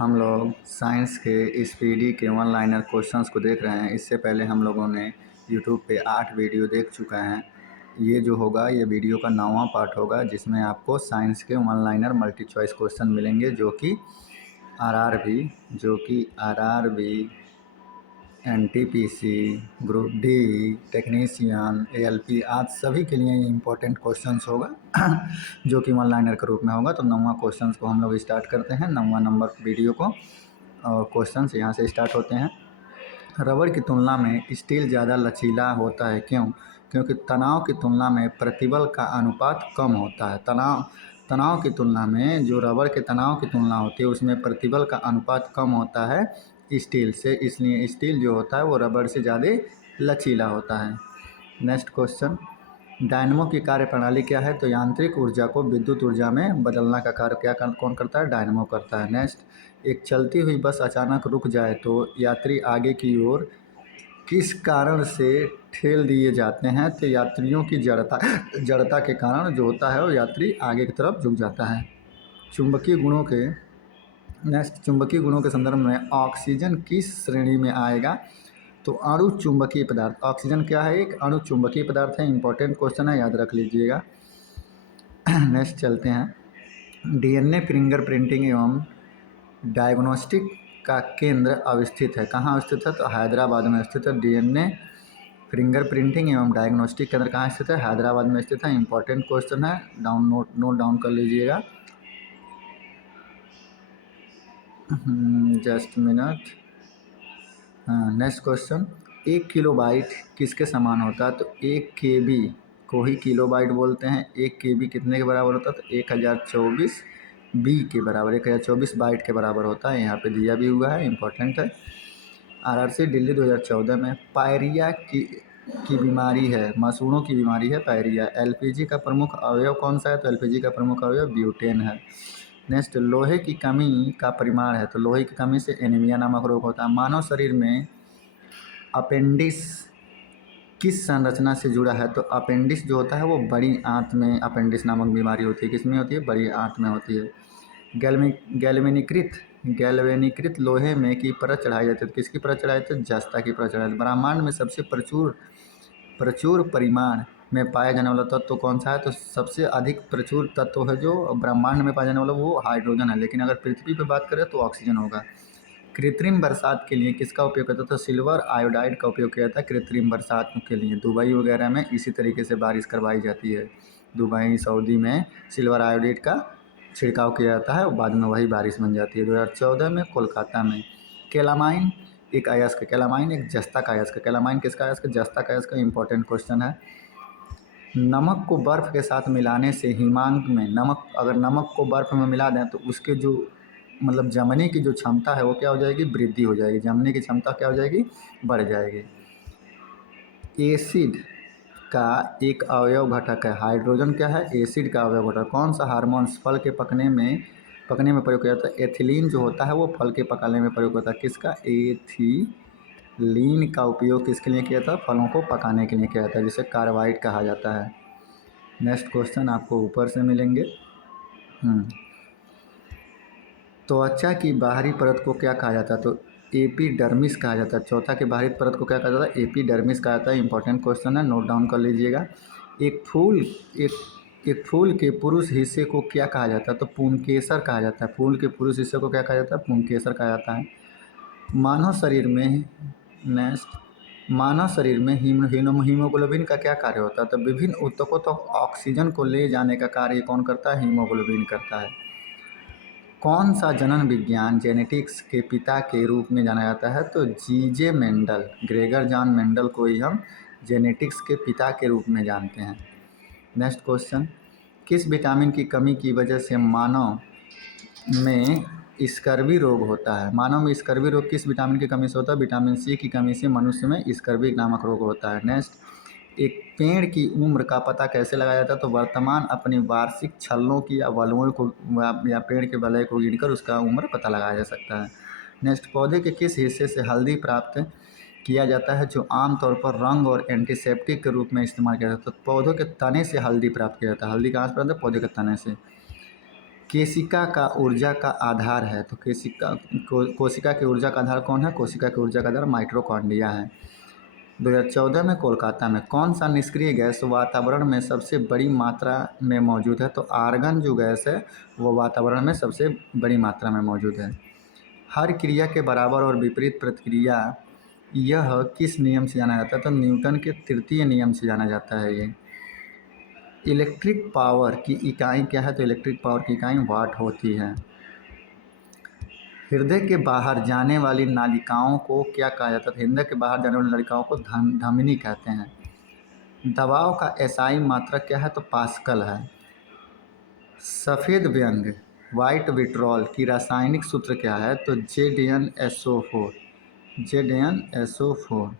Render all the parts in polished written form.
हम लोग साइंस के स्पीडी के वन लाइनर क्वेश्चंस को देख रहे हैं। इससे पहले हम लोगों ने यूट्यूब पे 8 वीडियो देख चुके हैं। ये जो होगा ये वीडियो का 9वां पार्ट होगा, जिसमें आपको साइंस के one liner multi choice question मिलेंगे RRB, NTPC, group D, technician, ALP आज सभी के लिए इम्पोर्टेंट क्वेश्चंस होगा जो कि वन लाइनर के रूप में होगा। तो 9वां क्वेश्चंस को हम लोग स्टार्ट करते हैं, 9वां नंबर वीडियो को। और क्वेश्चंस यहाँ से स्टार्ट होते हैं। रबड़ की तुलना में स्टील ज़्यादा लचीला होता है, क्यों? क्योंकि तनाव की तुलना में प्रतिबल का अनुपात कम होता है। तनाव की तुलना में जो रबड़ के तनाव की तुलना होती है उसमें प्रतिबल का अनुपात कम होता है स्टील से, इसलिए स्टील जो होता है वो रबड़ से ज़्यादा लचीला होता है। नेक्स्ट क्वेश्चन, डायनमो की कार्यप्रणाली क्या है? तो यांत्रिक ऊर्जा को विद्युत ऊर्जा में बदलना का कार्य कौन करता है? डायनमो करता है। नेक्स्ट, एक चलती हुई बस अचानक रुक जाए तो यात्री आगे की ओर किस कारण से ठेल दिए जाते हैं? तो यात्रियों की जड़ता के कारण जो होता है वो यात्री आगे की तरफ झुक जाता है। चुंबकीय गुणों के संदर्भ में ऑक्सीजन किस श्रेणी में आएगा? तो अणु चुंबकीय पदार्थ। ऑक्सीजन क्या है? एक अणु चुंबकीय पदार्थ है। इंपॉर्टेंट क्वेश्चन है, याद रख लीजिएगा। नेक्स्ट चलते हैं। डीएनए फिंगरप्रिंटिंग एवं डायग्नोस्टिक का केंद्र अवस्थित है, कहाँ अवस्थित है? तो हैदराबाद में स्थित है। डीएनए फिंगरप्रिंटिंग एवं डायग्नोस्टिक केंद्र कहाँ स्थित है? हैदराबाद में स्थित है। इंपॉर्टेंट क्वेश्चन है, नोट डाउन कर लीजिएगा। Just minute. Next question, 1 kilobyte किसके समान होता है? तो 1 केबी को ही किलोबाइट बोलते हैं। 1 केबी कितने के बराबर होता है? तो 1024 बी के बराबर, 1024 बाइट के बराबर होता है। यहाँ पे दिया भी हुआ है, इम्पोर्टेंट है। आरआरसी दिल्ली 2014 में पायरिया की बीमारी है, मसूड़ों की बीमारी है पायरिया। एलपीजी का प्रमुख अवयव कौन सा है? तो एलपीजी का प्रमुख अवयव ब्यूटेन है। नेक्स्ट, लोहे की कमी का परिमाण है, तो लोहे की कमी से एनीमिया नामक रोग होता है। मानव शरीर में अपेंडिक्स किस संरचना से जुड़ा है? तो अपेंडिक्स जो होता है वो बड़ी आंत में अपेंडिक्स नामक बीमारी होती है। किसमें होती है? बड़ी आंत में होती है। गैल्वेनीकृत लोहे में की परत चढ़ाई जाती है, तो किसकी परत चढ़ाई जाती है? जस्ता की परत चढ़ाई जाती है। ब्रह्मांड में सबसे प्रचुर परिमाण में पाया जाने वाला तत्व कौन सा है? तो सबसे अधिक प्रचुर तत्व है जो ब्रह्मांड में पाया जाने वाला वो हाइड्रोजन है, लेकिन अगर पृथ्वी पे बात करें तो ऑक्सीजन होगा। कृत्रिम बरसात के लिए किसका उपयोग करता है? तो सिल्वर आयोडाइड का उपयोग किया जाता है कृत्रिम बरसात के लिए। दुबई वगैरह में इसी तरीके से बारिश करवाई जाती है। दुबई, सऊदी में सिल्वर आयोडाइड का छिड़काव किया जाता है और बाद में वही बारिश बन जाती है। 2014 में कोलकाता में कैलामाइन एक अयस्क, कैलामाइन एक जस्ता का अयस्क। कैलामाइन किसका अयस्क? जस्ता का अयस्क। इंपॉर्टेंट क्वेश्चन है। नमक को बर्फ़ के साथ मिलाने से हिमांक में अगर नमक को बर्फ़ में मिला दें तो उसके जो मतलब जमने की जो क्षमता है वो क्या हो जाएगी? वृद्धि हो जाएगी। जमने की क्षमता क्या हो जाएगी? बढ़ जाएगी। एसिड का एक अवयव घटक है, हाइड्रोजन क्या है? एसिड का अवयव घटक। कौन सा हार्मोन्स फल के पकने में प्रयोग किया जाता है? एथिलीन जो होता है वो फल के पकाने में प्रयोग होता है। किसका? एथिलीन का उपयोग किसके लिए किया जाता है? फलों को पकाने के लिए किया जाता है, जिसे कार्बाइड कहा जाता है। नेक्स्ट क्वेश्चन आपको ऊपर से मिलेंगे। त्वचा की बाहरी परत को क्या कहा जाता है? तो एपिडर्मिस कहा जाता है। त्वचा की बाहरी परत को क्या कहा जाता है? एपिडर्मिस कहा जाता है। इंपॉर्टेंट क्वेश्चन है, नोट डाउन कर लीजिएगा। एक फूल के पुरुष हिस्से को क्या कहा जाता है? तो पुंकेसर कहा जाता है। फूल के पुरुष हिस्से को क्या कहा जाता है? पुंकेसर कहा जाता है। मानव शरीर में हीमोग्लोबिन का क्या कार्य होता है? तो विभिन्न ऊतकों तक ऑक्सीजन को ले जाने का कार्य कौन करता है? हीमोग्लोबिन करता है। कौन सा जनन विज्ञान जेनेटिक्स के पिता के रूप में जाना जाता है? तो जीजे मेंडल, ग्रेगर जॉन मेंडल को ही हम जेनेटिक्स के पिता के रूप में जानते हैं। नेक्स्ट क्वेश्चन, किस विटामिन की कमी की वजह से मानव में स्कर्वी रोग होता है? मानव में स्कर्वी रोग किस विटामिन की कमी से होता है? विटामिन सी की कमी से मनुष्य में स्कर्वी नामक रोग होता है। नेक्स्ट, एक पेड़ की उम्र का पता कैसे लगाया जाता है? तो वर्तमान अपनी वार्षिक छल्लों की या वलुओं को या पेड़ के वलय को गिनकर उसका उम्र पता लगाया जा सकता है। नेक्स्ट, पौधे के किस हिस्से से हल्दी प्राप्त किया जाता है जो आमतौर पर रंग और एंटीसेप्टिक के रूप में इस्तेमाल किया जाता है? तो पौधों के तने से हल्दी प्राप्त किया जाता है। हल्दी कहाँ से प्राप्त है? पौधे के तने से। केशिका का ऊर्जा का आधार है, तो कोशिका की ऊर्जा का आधार कौन है? कोशिका की ऊर्जा का आधार माइटोकॉन्ड्रिया है। 2014 में कोलकाता में कौन सा निष्क्रिय गैस वातावरण में सबसे बड़ी मात्रा में मौजूद है? तो आर्गन जो गैस है वो वातावरण में सबसे बड़ी मात्रा में मौजूद है। हर क्रिया के बराबर और विपरीत प्रतिक्रिया, यह किस नियम से जाना जाता है? तो न्यूटन के तृतीय नियम से जाना जाता है ये। इलेक्ट्रिक पावर की इकाई क्या है? तो इलेक्ट्रिक पावर की इकाई वाट होती है। हृदय के बाहर जाने वाली नालिकाओं को क्या कहा जाता है? हृदय के बाहर जाने वाली नालिकाओं को धमनी कहते हैं। दबाव का एसआई मात्रक क्या है? तो पास्कल है। सफ़ेद व्यंग वाइट विट्रॉल की रासायनिक सूत्र क्या है? तो ZnSO4। ZnSO4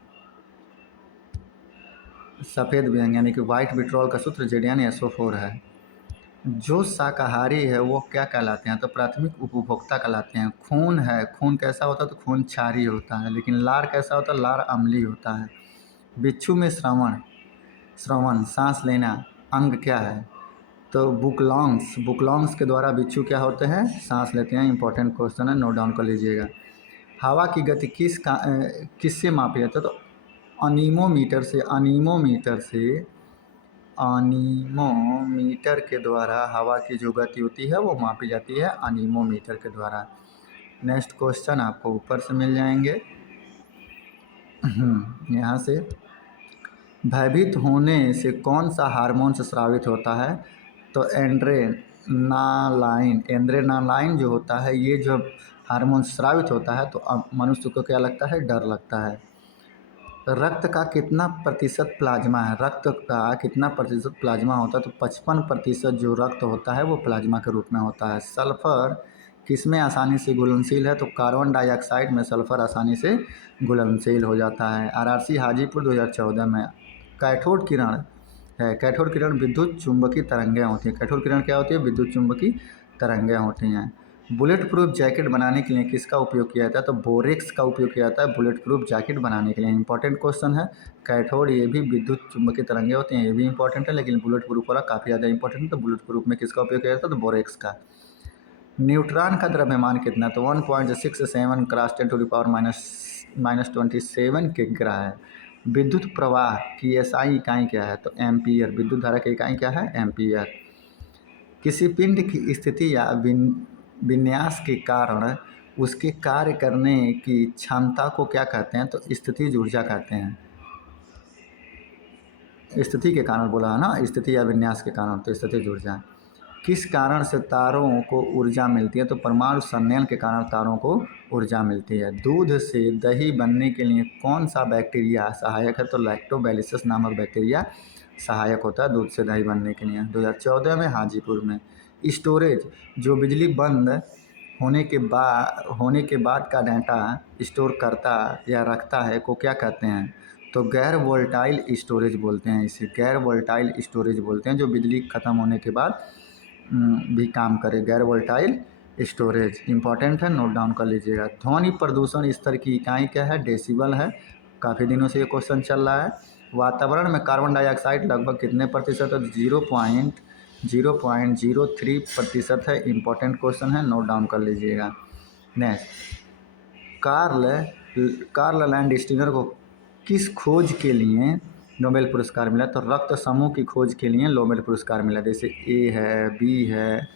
सफ़ेद व्यंग यानी कि वाइट विट्रॉल का सूत्र ZnSO4 है। जो शाकाहारी है वो क्या कहलाते हैं? तो प्राथमिक उपभोक्ता कहलाते हैं। खून है, खून कैसा होता है? तो खून क्षारीय होता है। लेकिन लार कैसा होता है? लार अम्लीय होता है। बिच्छू में श्रवण सांस लेना अंग क्या है? तो बुकलॉन्ग्स के द्वारा बिच्छू क्या होते हैं? सांस लेते हैं। इंपॉर्टेंट क्वेश्चन है, नोट डाउन कर लीजिएगा। हवा की गति किससे मापी जाती है? तो अनीमोमीटर के द्वारा हवा की जो गति होती है वो मापी जाती है अनीमोमीटर के द्वारा। नेक्स्ट क्वेश्चन आपको ऊपर से मिल जाएंगे। यहाँ से भयभीत होने से कौन सा हार्मोन से स्रावित होता है? तो एड्रेनालाइन जो होता है, ये जब हार्मोन स्रावित होता है तो मनुष्य को क्या लगता है? डर लगता है। रक्त का कितना प्रतिशत प्लाज्मा है? रक्त का कितना प्रतिशत प्लाज्मा होता है? तो 55% जो रक्त होता है वो प्लाज्मा के रूप में होता है। सल्फर किसमें आसानी से घुलनशील है? तो कार्बन डाइऑक्साइड में सल्फर आसानी से घुलनशील हो जाता है। RRC हाजीपुर 2014 में कैथोड किरण है। कैथोड किरण विद्युत चुंबकीय तरंगें होती हैं। कैथोड किरण क्या होती है? विद्युत चुंबकीय तरंगें होती हैं। बुलेट प्रूफ जैकेट बनाने के लिए किसका उपयोग किया जाता है? तो बोरेक्स का उपयोग किया जाता है बुलेट प्रूफ जैकेट बनाने के लिए। इंपॉर्टेंट क्वेश्चन है। कैथोड ये भी विद्युत चुंबकीय तरंगें होती हैं, ये भी इंपॉर्टेंट है, लेकिन बुलेट प्रूफ वाला काफ़ी ज़्यादा इंपॉर्टेंट है। तो बुलेट प्रूफ में किसका उपयोग किया जाता है? तो बोरेक्स का। न्यूट्रॉन का द्रव्यमान कितना? तो 1.67 × 10⁻⁻27 किग्रा है। विद्युत प्रवाह की एसआई इकाई क्या है? तो एम्पियर। विद्युत धारा की इकाई क्या है? एम्पियर। किसी पिंड की स्थिति या विन्यास के कारण उसके कार्य करने की क्षमता को क्या कहते हैं? तो स्थितिज ऊर्जा कहते हैं। स्थिति के कारण बोला है ना, स्थिति या विन्यास के कारण, तो स्थितिज ऊर्जा। किस कारण से तारों को ऊर्जा मिलती है? तो परमाणु संलयन के कारण तारों को ऊर्जा मिलती है। दूध से दही बनने के लिए कौन सा बैक्टीरिया सहायक है? तो लैक्टोबैसिलस नामक बैक्टीरिया सहायक होता है दूध से दही बनने के लिए। 2014 में हाजीपुर में स्टोरेज जो बिजली बंद होने के बाद का डाटा स्टोर करता या रखता है को क्या कहते हैं? तो गैर वोल्टाइल स्टोरेज बोलते हैं इसे। गैर वोल्टाइल स्टोरेज बोलते हैं जो बिजली ख़त्म होने के बाद भी काम करे। गैर वोल्टाइल स्टोरेज इंपॉर्टेंट है, नोट डाउन कर लीजिएगा। ध्वनि प्रदूषण स्तर की इकाई क्या है? डेसिबल है। काफ़ी दिनों से ये क्वेश्चन चल रहा है। वातावरण में कार्बन डाइऑक्साइड लगभग कितने प्रतिशत है? 0.03% है। इंपॉर्टेंट क्वेश्चन है, नोट डाउन कर लीजिएगा। नेक्स्ट, कार्ल लैंडस्टीनर को किस खोज के लिए नोबेल पुरस्कार मिला? तो रक्त समूह की खोज के लिए नोबेल पुरस्कार मिला। जैसे ए है, बी है,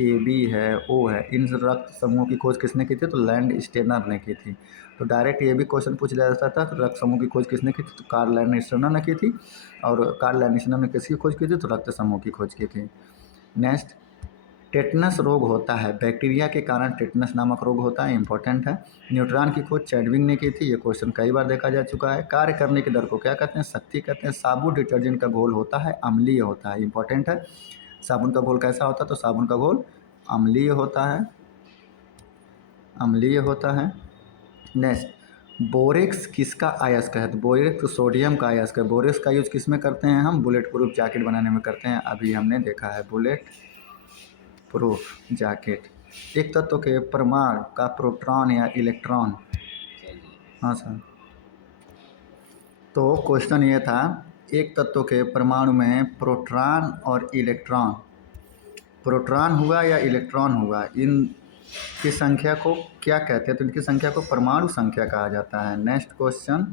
AB है, O है, इन रक्त समूहों की खोज किसने की थी? तो लैंडस्टीनर ने की थी। तो डायरेक्ट ये भी क्वेश्चन पूछ लिया जाता था, रक्त समूह की खोज किसने की थी? तो कार्ल लैंडस्टीनर ने की थी। और कार्ल लैंडस्टीनर ने किसकी खोज की थी? तो रक्त समूह की खोज की थी। नेक्स्ट, टेटनस रोग होता है, बैक्टीरिया के कारण टेटनस नामक रोग होता है। इंपॉर्टेंट है। न्यूट्रॉन की खोज चैडविक ने की थी। ये क्वेश्चन कई बार देखा जा चुका है। कार्य करने के दर को क्या कहते हैं? शक्ति कहते हैं। साबुन डिटर्जेंट का घोल होता है अम्लीय होता है। इंपॉर्टेंट है। साबुन का घोल कैसा होता है? तो साबुन का घोल अम्लीय होता है, अम्लीय होता है। नेक्स्ट, बोरेक्स किसका अयस्क है? तो बोरेक्स सोडियम का अयस्क है। बोरेक्स का यूज किस में करते हैं हम? बुलेट प्रूफ जैकेट बनाने में करते हैं। अभी हमने देखा है बुलेट प्रूफ जैकेट। एक तत्व के परमाणु का प्रोटॉन या इलेक्ट्रॉन। हाँ सर, तो क्वेश्चन ये था, एक तत्व के परमाणु में प्रोटॉन और इलेक्ट्रॉन प्रोटॉन हुआ या इलेक्ट्रॉन हुआ, इन की संख्या को क्या कहते हैं? तो इनकी संख्या को परमाणु संख्या कहा जाता है। नेक्स्ट क्वेश्चन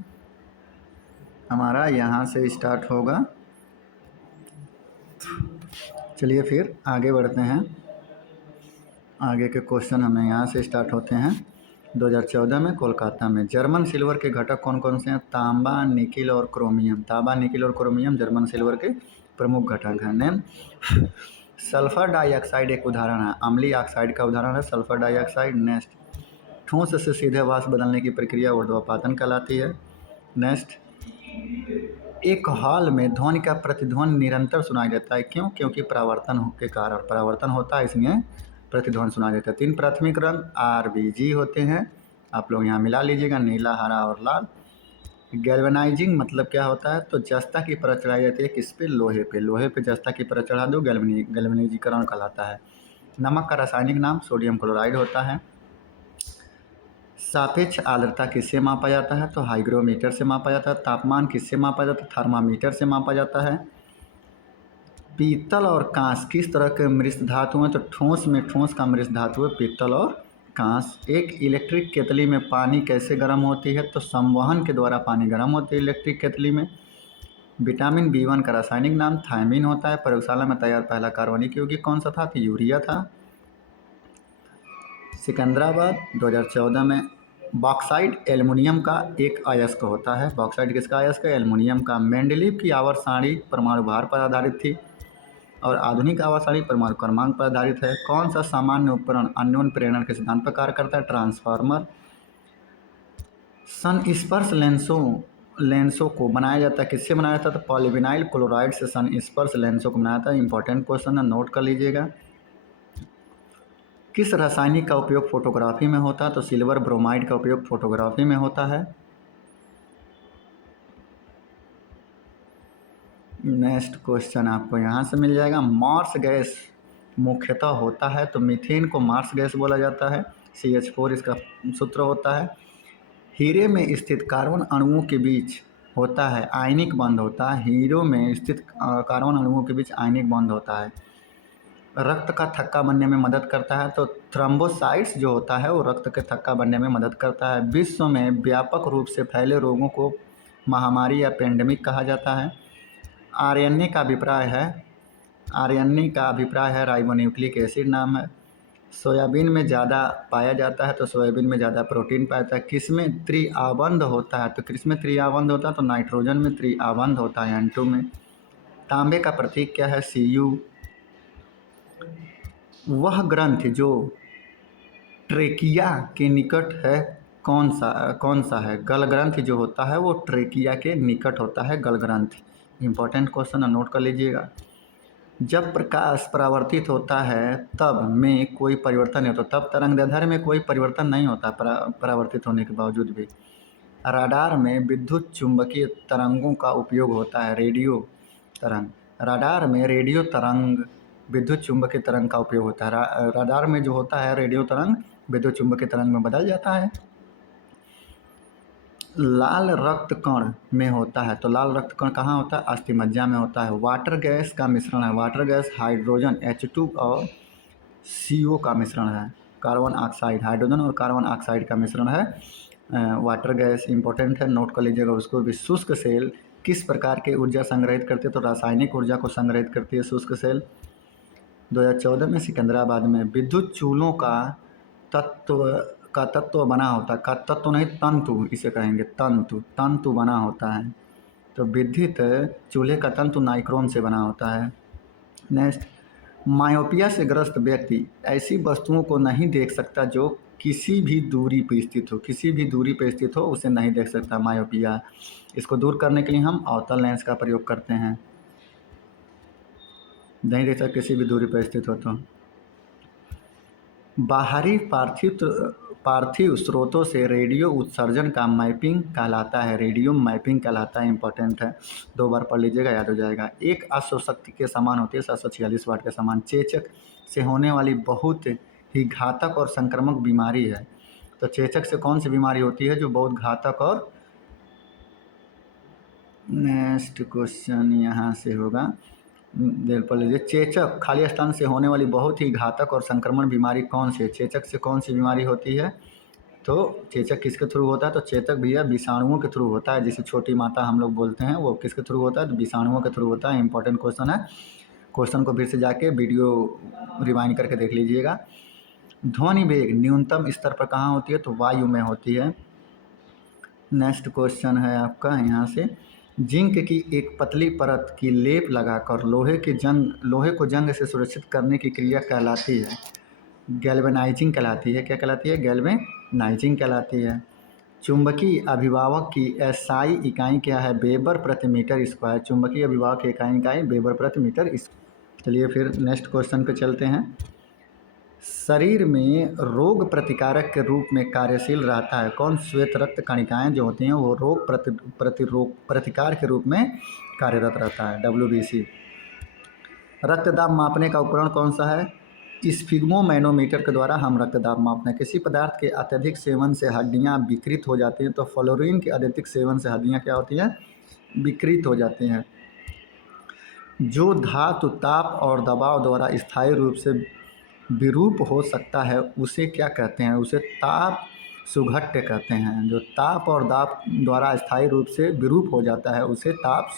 हमारा यहाँ से स्टार्ट होगा। चलिए फिर आगे बढ़ते हैं। आगे के क्वेश्चन हमें यहाँ से स्टार्ट होते हैं। 2014 में कोलकाता में जर्मन सिल्वर के घटक कौन कौन से हैं? तांबा, निकिल और क्रोमियम। तांबा, निकिल और क्रोमियम जर्मन सिल्वर के प्रमुख घटक हैं। नेम सल्फर डाइऑक्साइड एक उदाहरण है। अम्लीय ऑक्साइड का उदाहरण है सल्फर डाइऑक्साइड। नेक्स्ट ठोस से सीधे वाष्प बदलने की प्रक्रिया ऊर्ध्वपातन कहलाती है। नेक्स्ट एक हॉल में ध्वनि का प्रतिध्वनि निरंतर सुनाई देता है, क्यों? क्योंकि परावर्तन के कारण, परावर्तन होता है इसलिए प्रतिध्वनि सुनाई देता है। 3 प्राथमिक रंग RBG होते हैं, आप लोग यहाँ मिला लीजिएगा, नीला, हरा और लाल। गैल्वेनाइजिंग मतलब क्या होता है? तो जस्ता की परत चढ़ाई जाती है किस पे? लोहे पे। लोहे पे जस्ता की परत चढ़ा दो, गैल्वेनाइजीकरण कहलाता है। नमक का रासायनिक नाम सोडियम क्लोराइड होता है। सापेक्ष आर्द्रता किससे मापा जाता है? तो हाइग्रोमीटर से मापा जाता है। तापमान किससे मापा जाता है? थर्मामीटर से मापा जाता है। पीतल और कांस किस तरह के मिश्र धातु हैं? तो ठोस में ठोस का मिश्र धातु है पीतल और कांस। एक इलेक्ट्रिक केतली में पानी कैसे गर्म होती है? तो संवहन के द्वारा पानी गर्म होती है इलेक्ट्रिक केतली में। विटामिन B1 का रासायनिक नाम थायमिन होता है। प्रयोगशाला में तैयार पहला कार्बनिक यौगिक कौन सा था? तो यूरिया था। सिकंदराबाद 2014 में बॉक्साइट एल्युमिनियम का एक अयस्क होता है। बॉक्साइट किसका अयस्क है? एल्युमिनियम का। मेंडलीव की आवर्त सारणी परमाणु भार पर आधारित थी और आधुनिक आवर्त सारणी परमाणु क्रमांक पर आधारित है। कौन सा सामान्य उपकरण अन्योन प्रेरण के सिद्धांत पर कार्य करता है? ट्रांसफार्मर। संस्पर्श लेंसों को बनाया जाता है किससे बनाया जाता है? तो पॉलीविनाइल क्लोराइड से संस्पर्श लेंसों को बनाया जाता है। इंपॉर्टेंट क्वेश्चन है, नोट कर लीजिएगा। किस रासायनिक का उपयोग फोटोग्राफी में होता है? तो सिल्वर ब्रोमाइड का उपयोग फोटोग्राफी में होता है। नेक्स्ट क्वेश्चन आपको यहाँ से मिल जाएगा। मार्स गैस मुख्यतः होता है, तो मीथेन को मार्स गैस बोला जाता है। CH4 इसका सूत्र होता है। हीरे में स्थित कार्बन अणुओं के बीच होता है आयनिक बंध होता है। हीरो में स्थित कार्बन अणुओं के बीच आयनिक बंध होता है। रक्त का थक्का बनने में मदद करता है, तो थ्रोम्बोसाइट्स जो होता है वो रक्त के थक्का बनने में मदद करता है। विश्व में व्यापक रूप से फैले रोगों को महामारी या पेंडेमिक कहा जाता है। RNA का अभिप्राय है राइबोन्यूक्लिक एसिड नाम है। सोयाबीन में ज़्यादा पाया जाता है, तो सोयाबीन में ज़्यादा प्रोटीन पाया जाता है। किसमें त्रिआबंध होता है? तो किसमें त्रिआबंध होता है? तो नाइट्रोजन में त्रिआबंध होता है, N2 में। तांबे का प्रतीक क्या है? Cu। वह ग्रंथ जो ट्रेकिया के निकट है कौन सा है? गल ग्रंथ जो होता है वो ट्रेकिया के निकट होता है, गल ग्रंथ। इंपॉर्टेंट क्वेश्चन है, नोट कर लीजिएगा। जब प्रकाश परावर्तित होता है तब में कोई परिवर्तन नहीं होता, तब तरंगदैर्ध्य में कोई परिवर्तन नहीं होता परावर्तित होने के बावजूद भी। राडार में विद्युत चुंबकीय तरंगों का उपयोग होता है, रेडियो तरंग। राडार में रेडियो तरंग विद्युत चुंबकीय तरंग का उपयोग होता है। राडार में जो होता है रेडियो तरंग विद्युत चुंबकीय तरंग में बदल जाता है। लाल रक्त कण में होता है, तो लाल रक्त कण कहाँ होता है? अस्थिमज्जा में होता है। वाटर गैस का मिश्रण है। वाटर गैस हाइड्रोजन H2 और CO का मिश्रण है। कार्बन ऑक्साइड, हाइड्रोजन और कार्बन ऑक्साइड का मिश्रण है वाटर गैस। इंपॉर्टेंट है, नोट कर लीजिएगा उसको भी। शुष्क सेल किस प्रकार की ऊर्जा संग्रहित करती है? तो रासायनिक ऊर्जा को संग्रहित करती है शुष्क सेल। 2014 में सिकंदराबाद में विद्युत चूल्हों का तत्व बना होता है। का तत्व नहीं, तंतु इसे कहेंगे, तंतु बना होता है। तो विद्युत चूल्हे का तंतु नाइक्रोम से बना होता है। नेक्स्ट, मायोपिया से ग्रस्त व्यक्ति ऐसी वस्तुओं को नहीं देख सकता जो किसी भी दूरी पर स्थित हो। किसी भी दूरी पर स्थित हो उसे नहीं देख सकता, मायोपिया। इसको दूर करने के लिए हम अवतल लेंस का प्रयोग करते हैं। नहीं देख सकता किसी भी दूरी पर स्थित हो तो। बाहरी पार्थिव स्रोतों से रेडियो उत्सर्जन का मैपिंग कहलाता है, रेडियम मैपिंग कहलाता है। इंपॉर्टेंट है, 2 बार पढ़ लीजिएगा, याद हो जाएगा। एक अश्वशक्ति के समान होती है, 746 वाट के समान। चेचक से होने वाली बहुत ही घातक और संक्रामक बीमारी है। तो चेचक से कौन सी बीमारी होती है जो बहुत घातक और। नेक्स्ट क्वेश्चन यहाँ से होगा, देर पर लीजिए। चेचक खाली स्थान से होने वाली बहुत ही घातक और संक्रमण बीमारी कौन सी है? चेचक से कौन सी बीमारी होती है? तो चेचक किसके थ्रू होता है? तो चेचक भैया विषाणुओं के थ्रू होता है, जिसे छोटी माता हम लोग बोलते हैं, वो किसके थ्रू होता है? तो विषाणुओं के थ्रू होता है। इंपॉर्टेंट क्वेश्चन है, क्वेश्चन को फिर से जाके वीडियो रिवाइंड करके देख लीजिएगा। ध्वनि वेग न्यूनतम स्तर पर कहाँ होती है? तो वायु में होती है। नेक्स्ट क्वेश्चन है आपका यहाँ से, जिंक की एक पतली परत की लेप लगाकर लोहे को जंग से सुरक्षित करने की क्रिया कहलाती है? गैल्वेनाइजिंग कहलाती है। क्या कहलाती है? गैल्वेनाइजिंग कहलाती है। चुंबकीय अभिभावक की एसआई इकाई क्या है? वेबर प्रति मीटर स्क्वायर। चुंबकीय अभिभावक की इकाई वेबर प्रति मीटर। चलिए फिर नेक्स्ट क्वेश्चन पे चलते हैं। शरीर में रोग प्रतिकारक के रूप में कार्यशील रहता है कौन? श्वेत रक्त कणिकाएं जो होती हैं वो रोग प्रतिकार के रूप में कार्यरत रहता है, WBC। रक्तदाब मापने का उपकरण कौन सा है? स्फिग्मोमैनोमीटर के द्वारा हम रक्तदाब मापते हैं। किसी पदार्थ के अत्यधिक सेवन से हड्डियां विकृत हो जाती हैं, तो फ्लोरीन के अत्यधिक सेवन से हड्डियां क्या होती हैं? विकृत हो जाती हैं। जो धातु ताप और दबाव द्वारा स्थायी रूप से विरूप हो सकता है उसे क्या कहते हैं? उसे ताप सुघट्य कहते हैं। जो ताप और दाब द्वारा स्थायी रूप से विरूप हो जाता है उसे ताप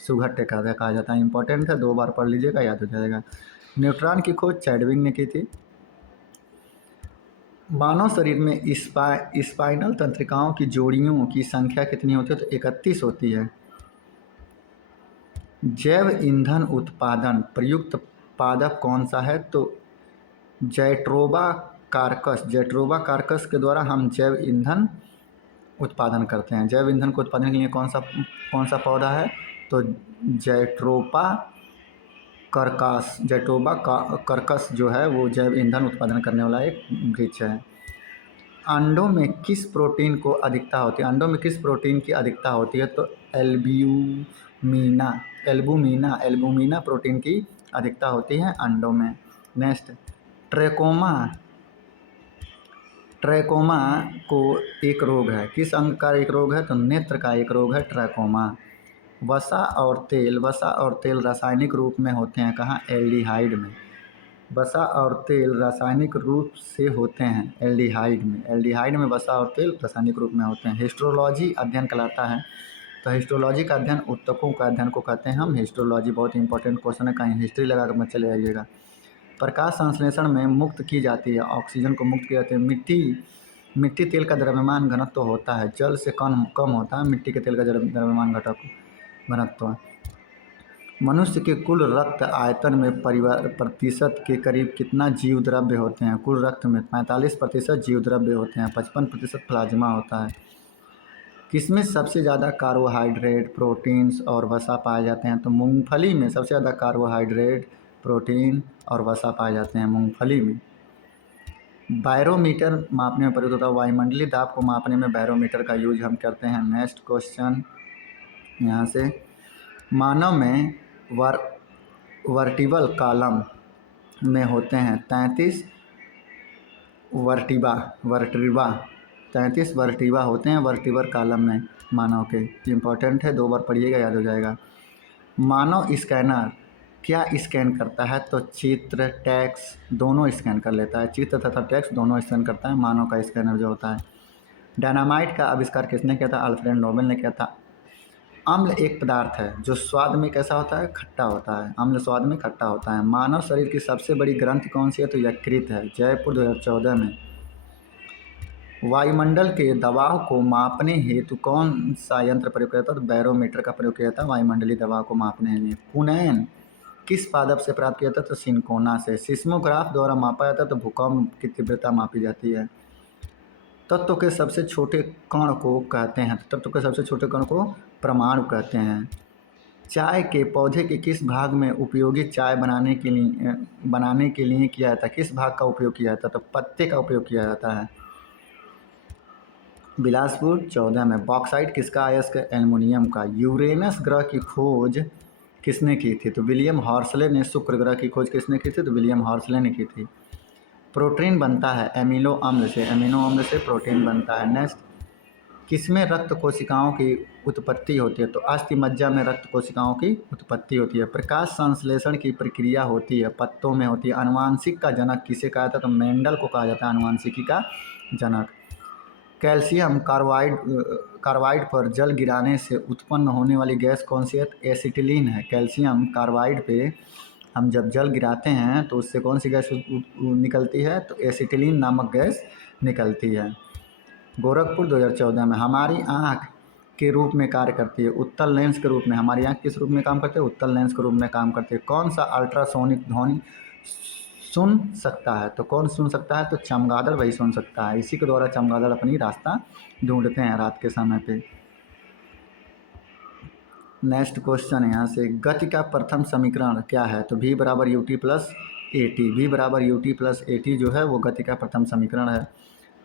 सुघट्य कहा जाता है। इंपॉर्टेंट है, 2 बार पढ़ लीजिएगा, याद हो जाएगा। न्यूट्रॉन की खोज चैडविक ने की थी। मानव शरीर में स्पाइनल तंत्रिकाओं की जोड़ियों की संख्या कितनी होती है? तो 31 होती है। जैव ईंधन उत्पादन प्रयुक्त पादप कौन सा है? तो जैट्रोबा कार्कस के द्वारा हम जैव ईंधन उत्पादन करते हैं। जैव ईंधन को उत्पादन के लिए कौन सा पौधा है? तो जैट्रोबा कर्कस जो है वो जैव ईंधन उत्पादन करने वाला एक वृक्ष है। अंडों में किस प्रोटीन को अधिकता होती है? अंडों में किस प्रोटीन की अधिकता होती है? तो एल्बुमिना प्रोटीन की अधिकता होती है अंडों में। नेक्स्ट, ट्रैकोमा को एक रोग है, किस अंग का एक रोग है? तो नेत्र का एक रोग है ट्रैकोमा। वसा और तेल रासायनिक रूप में होते हैं कहाँ? एल्डिहाइड में। वसा और तेल रासायनिक रूप से होते हैं एल्डिहाइड में वसा और तेल रासायनिक रूप में होते हैं। हिस्टोलॉजी अध्ययन कहलाता है, तो हिस्टोलॉजी का अध्ययन ऊतकों का अध्ययन को कहते हैं हम हिस्टोलॉजी। बहुत इंपॉर्टेंट क्वेश्चन है, कहीं हिस्ट्री लगा कर मत चले जाइएगा। प्रकाश संश्लेषण में मुक्त की जाती है, ऑक्सीजन को मुक्त किया जाती है। मिट्टी तेल का द्रव्यमान घनत्व होता है, जल से कम होता है मिट्टी के तेल का द्रव्यमान घनत्व। मनुष्य के कुल रक्त आयतन में प्रतिशत के करीब कितना जीव द्रव्य होते हैं? कुल रक्त में 45% जीव द्रव्य होते हैं, 55% प्लाज्मा होता है। किसमें सबसे ज़्यादा कार्बोहाइड्रेट, प्रोटीन्स और वसा पाए जाते हैं? तो मूंगफली में सबसे ज़्यादा कार्बोहाइड्रेट, प्रोटीन और वसा पाए जाते हैं मूंगफली में। बैरोमीटर मापने में प्रयुक्त होता है, वायुमंडलीय दाब को मापने में बैरोमीटर का यूज हम करते हैं। नेक्स्ट क्वेश्चन यहाँ से, मानव में वर्टिबल कॉलम में होते हैं 33 वर्टिबा होते हैं वर्टिबल कॉलम में मानव के। इंपॉर्टेंट है, 2 बार पढ़िएगा, याद हो जाएगा। मानव स्कैनर क्या स्कैन करता है? तो चित्र, टेक्स्ट दोनों स्कैन कर लेता है। चित्र तथा टेक्स्ट दोनों स्कैन करता है मानव का स्कैनर जो होता है। डायनामाइट का आविष्कार किसने किया था? अल्फ्रेड नोबेल ने किया था। अम्ल एक पदार्थ है जो स्वाद में कैसा होता है? खट्टा होता है। अम्ल स्वाद में खट्टा होता है। मानव शरीर की सबसे बड़ी ग्रंथि कौन सी है? तो यकृत है, जयपुर 2014 में। वायुमंडल के दबाव को मापने हेतु कौन सा यंत्र प्रयोग किया था? तो बैरोमीटर का प्रयोग किया था वायुमंडलीय दबाव को मापने के लिए। कुनैन किस पादप से प्राप्त किया था? तो सिनकोना से। सिस्मोग्राफ द्वारा मापा जाता है तो भूकंप की तीव्रता मापी जाती है। तत्व के सबसे छोटे कण को कहते हैं, तत्व के सबसे छोटे कण को परमाणु कहते हैं। चाय के पौधे के किस भाग में उपयोगी चाय बनाने के लिए किया जाता है? किस भाग का उपयोग किया जाता है? तो पत्ते का उपयोग किया जाता है। बिलासपुर 14 में। बॉक्साइट किसका अयस्क है? एल्युमिनियम का। यूरेनस ग्रह की खोज किसने की थी? तो विलियम हॉर्सले ने। शुक्र ग्रह की खोज किसने की थी? तो विलियम हॉर्सले ने की थी। प्रोटीन बनता है अमीनो अम्ल से प्रोटीन बनता है। नेक्स्ट, किसमें रक्त कोशिकाओं की उत्पत्ति होती है? तो अस्थि मज्जा में रक्त कोशिकाओं की उत्पत्ति होती है। प्रकाश संश्लेषण की प्रक्रिया होती है, पत्तों में होती है। आनुवांशिक का जनक किसे कहा जाता है? तो मेंडल को कहा जाता है आनुवांशिकी का जनक। कैल्शियम कार्बाइड पर जल गिराने से उत्पन्न होने वाली गैस कौन सी है? एसिटिलीन है। कैल्शियम कार्बाइड पे हम जब जल गिराते हैं तो उससे कौन सी गैस निकलती है? तो एसिटिलीन नामक गैस निकलती है। गोरखपुर 2014 में हमारी आँख के रूप में कार्य करती है, उत्तल लेंस के रूप में। हमारी आँख किस रूप में काम करती है? उत्तल लेंस के रूप में काम करती है। कौन सा अल्ट्रासोनिक ध्वनि सुन सकता है? तो कौन सुन सकता है? तो चमगादड़ वही सुन सकता है। इसी के द्वारा चमगादड़ अपनी रास्ता ढूंढते हैं रात के समय पे। नेक्स्ट क्वेश्चन यहाँ से, गति का प्रथम समीकरण क्या है? तो v बराबर U T plus A T. v बराबर U T plus A T जो है वो गति का प्रथम समीकरण है।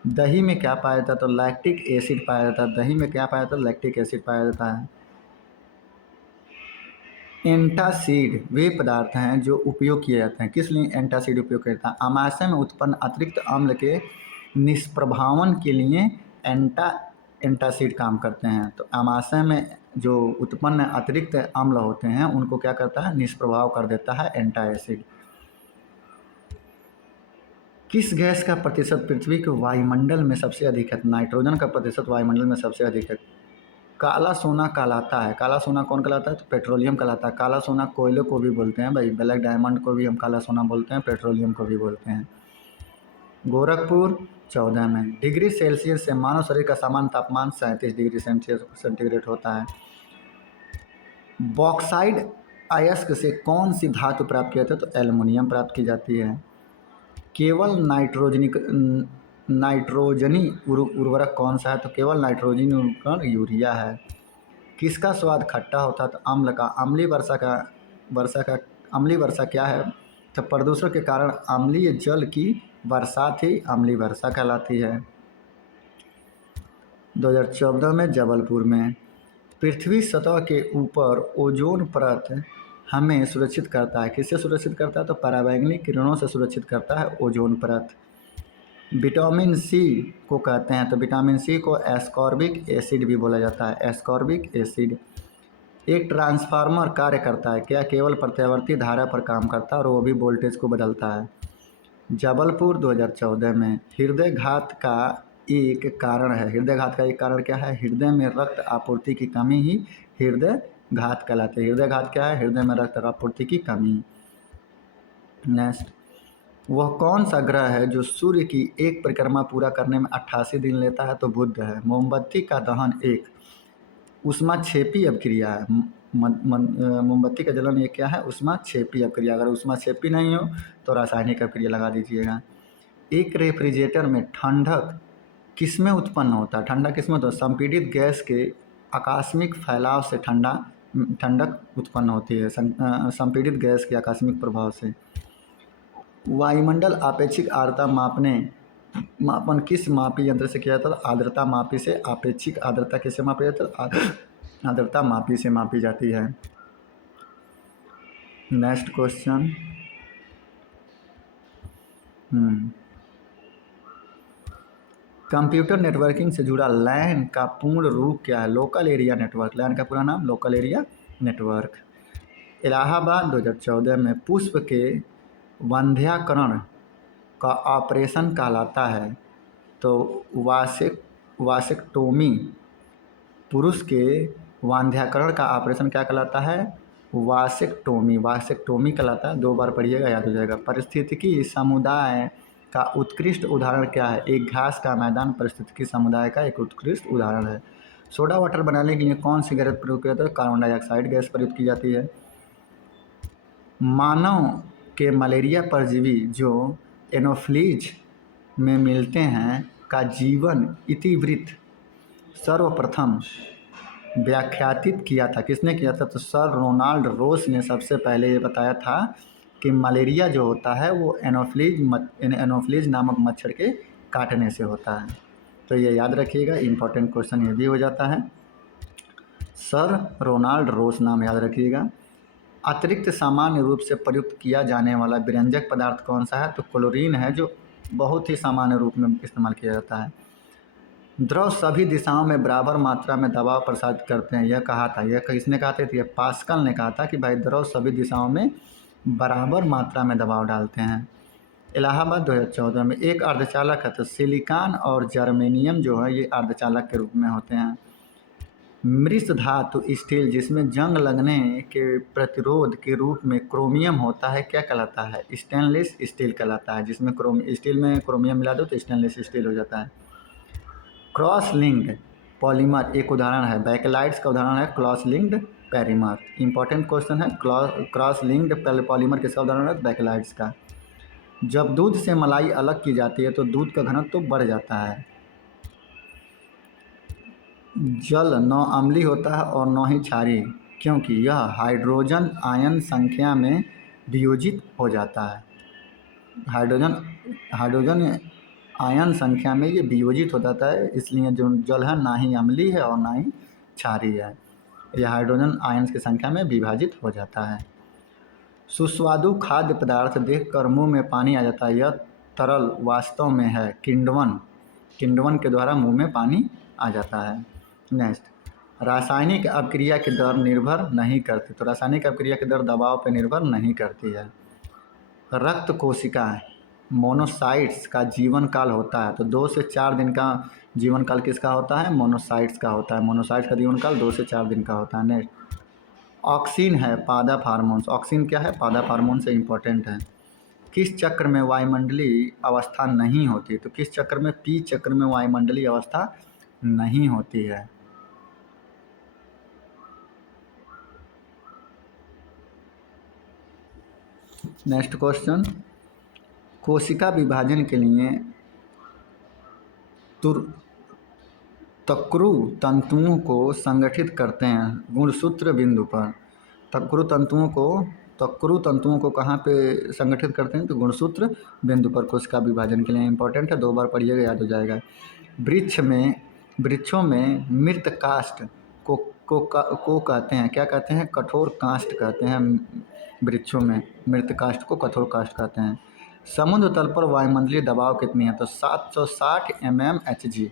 दही में क्या पाया जाता है? तो लैक्टिक एसिड पाया जाता है। दही में क्या पाया जाता है? लैक्टिक एसिड पाया जाता है। एंटासिड वे पदार्थ हैं जो उपयोग किए जाते हैं। किस लिए एंटासिड उपयोग किया जाता है? आमाशय में उत्पन्न अतिरिक्त अम्ल के निष्प्रभावन के लिए एंटासिड काम करते हैं। तो आमाशय में जो उत्पन्न अतिरिक्त अम्ल होते हैं उनको क्या करता है? निष्प्रभाव कर देता है एंटासिड। किस गैस का प्रतिशत पृथ्वी के वायुमंडल में सबसे अधिक है? नाइट्रोजन का प्रतिशत वायुमंडल में सबसे अधिक है। काला सोना कहलाता है। काला सोना कौन कहलाता है? तो पेट्रोलियम कहलाता है। काला सोना कोयले को भी बोलते हैं भाई, ब्लैक डायमंड को भी हम काला सोना बोलते हैं, पेट्रोलियम को भी बोलते हैं। गोरखपुर 14 में, डिग्री सेल्सियस से मानव शरीर का सामान्य तापमान 37 डिग्री सेंटीग्रेड होता है। बॉक्साइड अयस्क से कौन सी धातु प्राप्त की जाती है? तो एल्युमिनियम प्राप्त की जाती है। केवल नाइट्रोजनी उर्वरक कौन सा है? तो केवल नाइट्रोजनी उर्वरक यूरिया है। किसका स्वाद खट्टा होता है? तो अम्ल का। अम्लीय वर्षा क्या है? तो प्रदूषण के कारण अम्लीय जल की बरसात ही अम्लीय वर्षा कहलाती है। 2014 में जबलपुर में, पृथ्वी सतह के ऊपर ओजोन परत हमें सुरक्षित करता है। किससे सुरक्षित करता है? तो पराबैंगनी किरणों से सुरक्षित करता है ओजोन परत। विटामिन सी को कहते हैं, तो विटामिन सी को एस्कॉर्बिक एसिड भी बोला जाता है। Ascorbic acid. एक ट्रांसफार्मर कार्य करता है क्या? केवल प्रत्यावर्ती धारा पर काम करता है और वो भी वोल्टेज को बदलता है। जबलपुर 2014 में, हृदय घात का एक कारण है। हृदय घात का एक कारण क्या है? हृदय में रक्त आपूर्ति की कमी ही हृदय घात कहलाते हैं। हृदय घात क्या है? हृदय में रक्त आपूर्ति की कमी। नेक्स्ट, वह कौन सा ग्रह है जो सूर्य की एक परिक्रमा पूरा करने में 88 दिन लेता है? तो बुध है। मोमबत्ती का दहन एक ऊष्माक्षेपी अभिक्रिया है। मोमबत्ती का जलन ये क्या है? ऊष्माक्षेपी अभिक्रिया। अगर ऊष्माक्षेपी नहीं हो तो रासायनिक अभिक्रिया लगा दीजिएगा। एक रेफ्रिजरेटर में ठंडक किसमें उत्पन्न होता है? ठंडक किसमें होता है? संपीड़ित गैस के आकस्मिक फैलाव से ठंडक उत्पन्न होती है। संपीड़ित गैस के आकस्मिक प्रभाव से। वायुमंडल आपेक्षिक आर्द्रता मापन किस मापी यंत्र से किया जाता है? आर्द्रता मापी से। आपेक्षिक आर्द्रता किससे मापी जाती है? आर्द्रता मापी से मापी जाती है। नेक्स्ट क्वेश्चन, कंप्यूटर नेटवर्किंग से जुड़ा लैन का पूर्ण रूप क्या है? Local area network. लैन का पूरा नाम लोकल एरिया नेटवर्क। इलाहाबाद 2014 में, पुष्प के वंध्याकरण का ऑपरेशन कहलाता है। तो वासेक्टोमी। पुरुष के वंध्याकरण का ऑपरेशन क्या कहलाता है? वासेक्टोमी कहलाता है। 2 बार पढ़िएगा, याद हो जाएगा। पारिस्थितिकी समुदाय का उत्कृष्ट उदाहरण क्या है? एक घास का मैदान पारिस्थितिकी समुदाय का एक उत्कृष्ट उदाहरण है। सोडा वाटर बनाने के लिए कौन सी गैस प्रयोग किया जाता है? कार्बन डाइऑक्साइड गैस प्रयोग की जाती है। मानव के मलेरिया परजीवी जो एनोफ्लीज में मिलते हैं का जीवन इतिवृत्त सर्वप्रथम व्याख्यातित किया था। किसने किया था? तो सर रोनाल्ड रोस ने सबसे पहले ये बताया था कि मलेरिया जो होता है वो एनोफ्लीज नामक मच्छर के काटने से होता है। तो ये याद रखिएगा, इम्पोर्टेंट क्वेश्चन ये भी हो जाता है। सर रोनाल्ड रोस नाम याद रखिएगा। अतिरिक्त सामान्य रूप से प्रयुक्त किया जाने वाला व्यंजक पदार्थ कौन सा है? तो क्लोरीन है, जो बहुत ही सामान्य रूप में इस्तेमाल किया जाता है। द्रव सभी दिशाओं में बराबर मात्रा में दबाव प्रसारित करते हैं, यह कहा था। यह किसने कहा था? तो यह पास्कल ने कहा था कि भाई द्रव सभी दिशाओं में बराबर मात्रा में दबाव डालते हैं। इलाहाबाद 2014 में एक अर्धचालक है, तो सिलिकॉन और जर्मेनियम जो है ये अर्धचालक के रूप में होते हैं। मृत धातु स्टील जिसमें जंग लगने के प्रतिरोध के रूप में क्रोमियम होता है, क्या कहलाता है? स्टेनलेस स्टील कहलाता है। जिसमें स्टील में क्रोमियम मिला दो तो स्टेनलेस स्टील हो जाता है। क्रॉस लिंक्ड पॉलीमर एक उदाहरण है, बैकलाइट्स का उदाहरण है क्रॉस लिंक्ड पैरीमर। इंपॉर्टेंट क्वेश्चन है, क्रॉस लिंक्ड पॉलीमर किसका उदाहरण है? बैकलाइट्स का। जब दूध से मलाई अलग की जाती है तो दूध का घनत्व तो बढ़ जाता है। जल न अम्लीय होता है और न ही क्षारीय, क्योंकि यह हाइड्रोजन आयन संख्या में वियोजित हो जाता है। हाइड्रोजन आयन संख्या में ये वियोजित हो जाता है, इसलिए जो जल है ना ही अम्लीय है और ना ही क्षारीय है, यह हाइड्रोजन आयन की संख्या में विभाजित हो जाता है। सुस्वादु खाद्य पदार्थ देखकर मुंह में पानी आ जाता है, यह तरल वास्तव में है किण्वन। किण्वन के द्वारा मुंह में पानी आ जाता है। नेक्स्ट, रासायनिक अपक्रिया की दर निर्भर नहीं करती, तो रासायनिक अपक्रिया की दर दबाव पर निर्भर नहीं करती है। रक्त कोशिका मोनोसाइट्स का जीवन काल होता है, तो 2 से 4 दिन का जीवन काल किसका होता है? मोनोसाइट्स का होता है। मोनोसाइट्स का जीवन काल 2 से 4 दिन का होता है। नेक्स्ट, ऑक्सिन है पादप हार्मोन्स। ऑक्सिन क्या है? पादप हार्मोन से इम्पोर्टेंट है। किस चक्र में वायुमंडलीय अवस्था नहीं होती? तो किस चक्र में? पी चक्र में वायुमंडलीय अवस्था नहीं होती है। नेक्स्ट क्वेश्चन, कोशिका विभाजन के लिए तक्रु तंतुओं को संगठित करते हैं गुणसूत्र बिंदु पर। तक्रु तंतुओं को कहाँ पे संगठित करते हैं? तो गुणसूत्र बिंदु पर कोशिका विभाजन के लिए। इंपॉर्टेंट है, 2 बार पढ़िएगा, याद हो जाएगा। वृक्षों में मृत काष्ठ को कहते हैं, क्या कहते हैं? कठोर काष्ठ कहते हैं। वृक्षों में मृत काष्ठ को कठोर काष्ठ कहते हैं। समुद्र तल पर वायुमंडलीय दबाव कितनी है? तो 760 mmHg।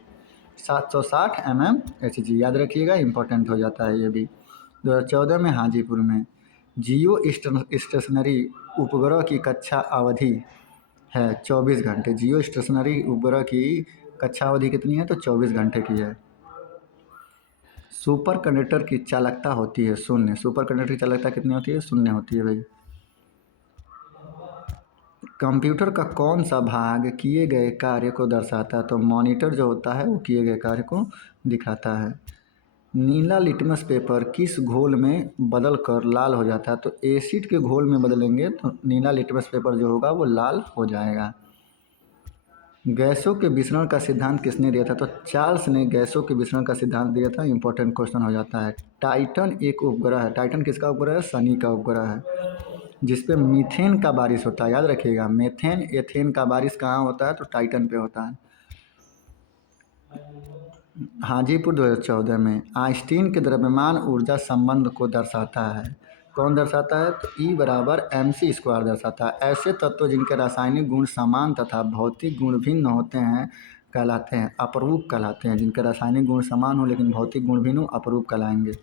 760 mmHg याद रखिएगा, इंपॉर्टेंट हो जाता है ये भी। 2014 में हाजीपुर में जियो स्टेशनरी उपग्रह की कक्षा अवधि है 24 घंटे। जियो स्टेशनरी उपग्रह की कक्षा अवधि कितनी है? तो 24 घंटे की है। सुपर कंडक्टर की चालकता होती है 0। सुपर कंडक्टर की चालकता कितनी होती है? 0 होती है भाई। कंप्यूटर का कौन सा भाग किए गए कार्य को दर्शाता है? तो मॉनिटर जो होता है वो किए गए कार्य को दिखाता है। नीला लिटमस पेपर किस घोल में बदल कर लाल हो जाता है? तो एसिड के घोल में बदलेंगे तो नीला लिटमस पेपर जो होगा वो लाल हो जाएगा। गैसों के विसरण का सिद्धांत किसने दिया था? तो चार्ल्स ने गैसों के विसरण का सिद्धांत दिया था। इंपॉर्टेंट क्वेश्चन हो जाता है। टाइटन एक उपग्रह है। टाइटन किसका उपग्रह है? शनि का उपग्रह है, जिसपे मीथेन का बारिश होता है। याद रखिएगा, मीथेन एथेन का बारिश कहाँ होता है? तो टाइटन पे होता है। हाजीपुर 2014 में आइंस्टीन के द्रव्यमान ऊर्जा संबंध को दर्शाता है। कौन दर्शाता है? तो E बराबर mc² दर्शाता है। ऐसे तत्व जिनके रासायनिक गुण समान तथा भौतिक गुण भिन्न होते हैं कहलाते हैं अपरूप कहलाते हैं। जिनके रासायनिक गुण समान हो लेकिन भौतिक गुण भिन्न हो, अपरूप कहलाएंगे।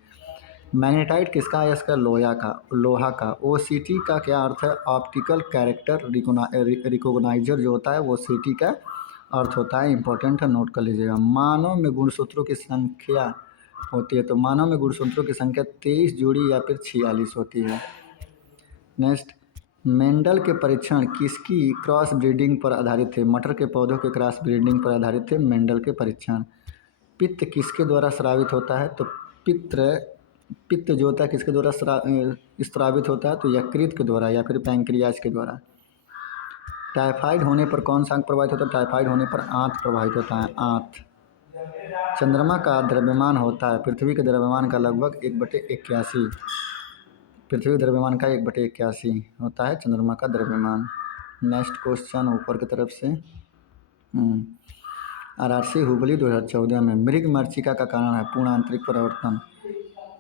मैग्नेटाइट किसका है? इसका लोहा का। OCT का क्या अर्थ है? ऑप्टिकल कैरेक्टर रिकोगनाइजर जो होता है वो OCT का अर्थ होता है। इंपॉर्टेंट है, नोट कर लीजिएगा। मानव में गुणसूत्रों की संख्या होती है, तो मानव में गुणसूत्रों की संख्या 23 जोड़ी या फिर 46 होती है। नेक्स्ट, मेंडल के परीक्षण किसकी क्रॉस ब्रीडिंग पर आधारित थे? मटर के पौधों के क्रॉस ब्रीडिंग पर आधारित थे मेंडल के परीक्षण। पित्त किसके द्वारा स्रावित होता है? तो पित्त जो होता है किसके द्वारा स्रावित होता है? तो यकृत के द्वारा या फिर पैंक्रियाज के द्वारा। टाइफाइड होने पर कौन सा अंग प्रभावित होता है? टाइफाइड होने पर आंत प्रभावित होता है, आंत। चंद्रमा का द्रव्यमान होता है पृथ्वी के द्रव्यमान का लगभग 1/81। पृथ्वी के द्रव्यमान का 1/81 होता है चंद्रमा का द्रव्यमान। नेक्स्ट क्वेश्चन ऊपर की तरफ से RRC हुबली 2014 में मृग मरीचिका का कारण है पूर्ण आंतरिक परिवर्तन।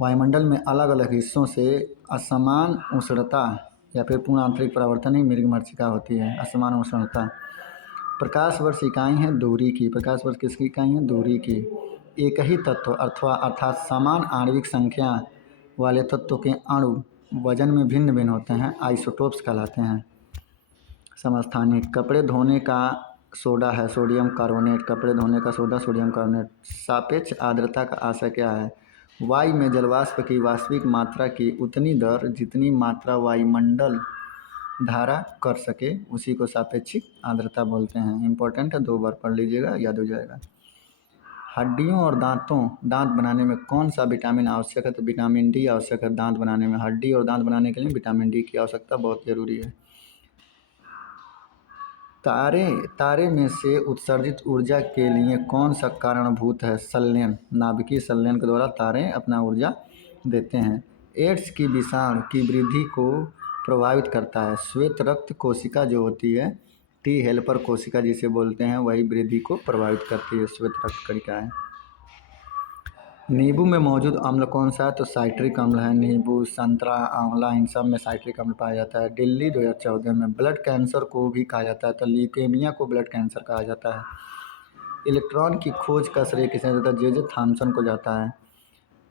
वायुमंडल में अलग अलग हिस्सों से असमान उष्णता या फिर पूर्ण आंतरिक परिवर्तन ही मृग मरीचिका होती है, असमान उष्णता। प्रकाश वर्ष इकाई है दूरी की। प्रकाश वर्ष किसकी इकाई है? दूरी की। एक ही तत्व अर्थात समान आणविक संख्या वाले तत्व के अणु वजन में भिन्न भिन्न होते हैं, आइसोटोप्स कहलाते हैं। समस्थानिक, कपड़े धोने का सोडा है सोडियम कार्बोनेट। कपड़े धोने का सोडा सोडियम कार्बोनेट। सापेक्ष आर्द्रता का आशय क्या है? वायु में जलवाष्प की वास्तविक मात्रा की उतनी दर जितनी मात्रा वायुमंडल धारा कर सके, उसी को सापेक्षिक आर्द्रता बोलते हैं। इंपॉर्टेंट है, 2 बार पढ़ लीजिएगा, याद हो जाएगा। हड्डियों और दांत बनाने में कौन सा विटामिन आवश्यक है? तो विटामिन डी आवश्यक है दांत बनाने में। हड्डी और दांत बनाने के लिए विटामिन डी की आवश्यकता बहुत जरूरी है। तारे में से उत्सर्जित ऊर्जा के लिए कौन सा कारणभूत है? संलयन। नाभिकीय संलयन के द्वारा तारे अपना ऊर्जा देते हैं। एड्स की विषाणु की वृद्धि को प्रभावित करता है। श्वेत रक्त कोशिका जो होती है, टी हेल्पर कोशिका जिसे बोलते हैं, वही वृद्धि को प्रभावित करती है, श्वेत रक्त कणिका है। नींबू में मौजूद अम्ल कौन सा है? तो साइट्रिक अम्ल है। नींबू, संतरा, आंवला, इन सब में साइट्रिक अम्ल पाया जाता है। दिल्ली 2014 में ब्लड कैंसर को भी कहा जाता है, तो ल्यूकेमिया को ब्लड कैंसर कहा जाता है। इलेक्ट्रॉन की खोज का श्रेय किसे जाता है? जे थॉमसन को जाता है।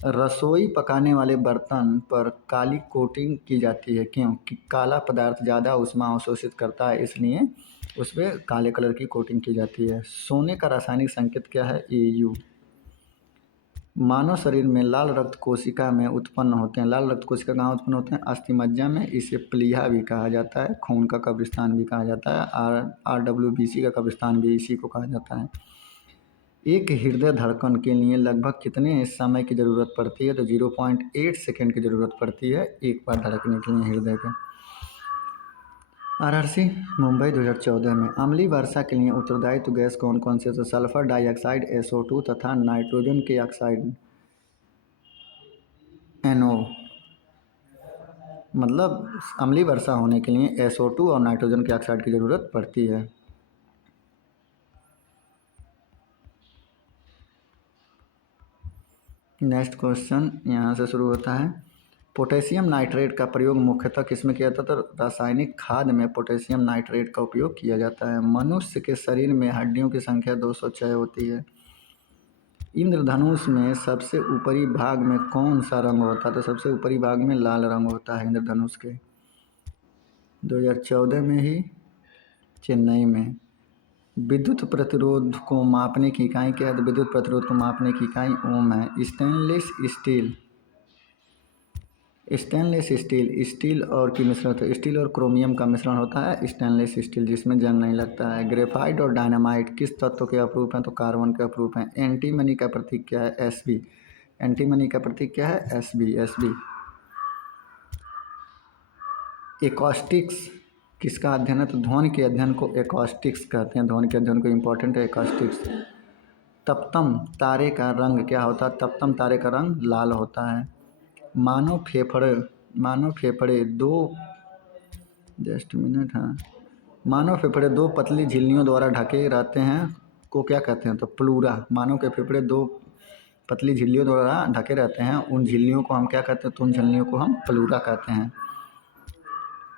रसोई पकाने वाले बर्तन पर काली कोटिंग की जाती है, क्यों? कि काला पदार्थ ज़्यादा ऊष्मा अवशोषित करता है, इसलिए उस पर काले कलर की कोटिंग की जाती है। सोने का रासायनिक संकेत क्या है? Au। मानव शरीर में लाल रक्त कोशिका में उत्पन्न होते हैं। लाल रक्त कोशिका कहाँ उत्पन्न होते हैं? अस्थिमज्जा में। इसे प्लीहा भी कहा जाता है, खून का कब्रिस्तान भी कहा जाता है। RWBC का कब्रिस्तान भी इसी को कहा जाता है। एक हृदय धड़कन के लिए लगभग कितने समय की ज़रूरत पड़ती है? तो 0.8 सेकेंड की ज़रूरत पड़ती है एक बार धड़कने के लिए हृदय के। RRC मुंबई 2014 में अम्लीय वर्षा के लिए उत्तरदायी तो गैस कौन कौन से? तो सल्फर डाइऑक्साइड SO2 तथा नाइट्रोजन के ऑक्साइड NO। मतलब अम्लीय वर्षा होने के लिए SO2 और नाइट्रोजन के ऑक्साइड की ज़रूरत पड़ती है। नेक्स्ट क्वेश्चन यहाँ से शुरू होता है। पोटेशियम नाइट्रेट का प्रयोग मुख्यतः किसमें किया जाता है? तो रासायनिक खाद में पोटेशियम नाइट्रेट का उपयोग किया जाता है। मनुष्य के शरीर में हड्डियों की संख्या 206 होती है। इंद्रधनुष में सबसे ऊपरी भाग में कौन सा रंग होता है? तो सबसे ऊपरी भाग में लाल रंग होता है इंद्रधनुष के। 2014 में ही चेन्नई में। विद्युत प्रतिरोध को मापने की इकाई क्या है? तो विद्युत प्रतिरोध को मापने की इकाई ओम है। स्टेनलेस स्टील और की मिश्रण होता है। स्टील और क्रोमियम का मिश्रण होता है स्टेनलेस स्टील, जिसमें जंग नहीं लगता है। ग्रेफाइट और डायनामाइट किस तत्व के अपरूप हैं? तो कार्बन के अपरूप हैं। एंटीमनी का प्रतीक क्या है? Sb। एंटीमनी का प्रतीक क्या है? Sb। एकॉस्टिक्स किसका अध्ययन है? तो ध्वनि के अध्ययन को एकॉस्टिक्स कहते हैं। ध्वनि के अध्ययन को इम्पोर्टेंट है एकॉस्टिक्स। तप्तम तारे का रंग क्या होता है? तप्तम तारे का रंग लाल होता है। मानव फेफड़े दो पतली झिल्लियों द्वारा ढके रहते हैं को क्या कहते हैं? तो प्लूरा। मानव के फेफड़े 2 पतली झिल्लियों द्वारा ढके रहते हैं, उन झिल्लियों को हम क्या कहते हैं? तो उन झिल्लियों को हम प्लूरा कहते हैं।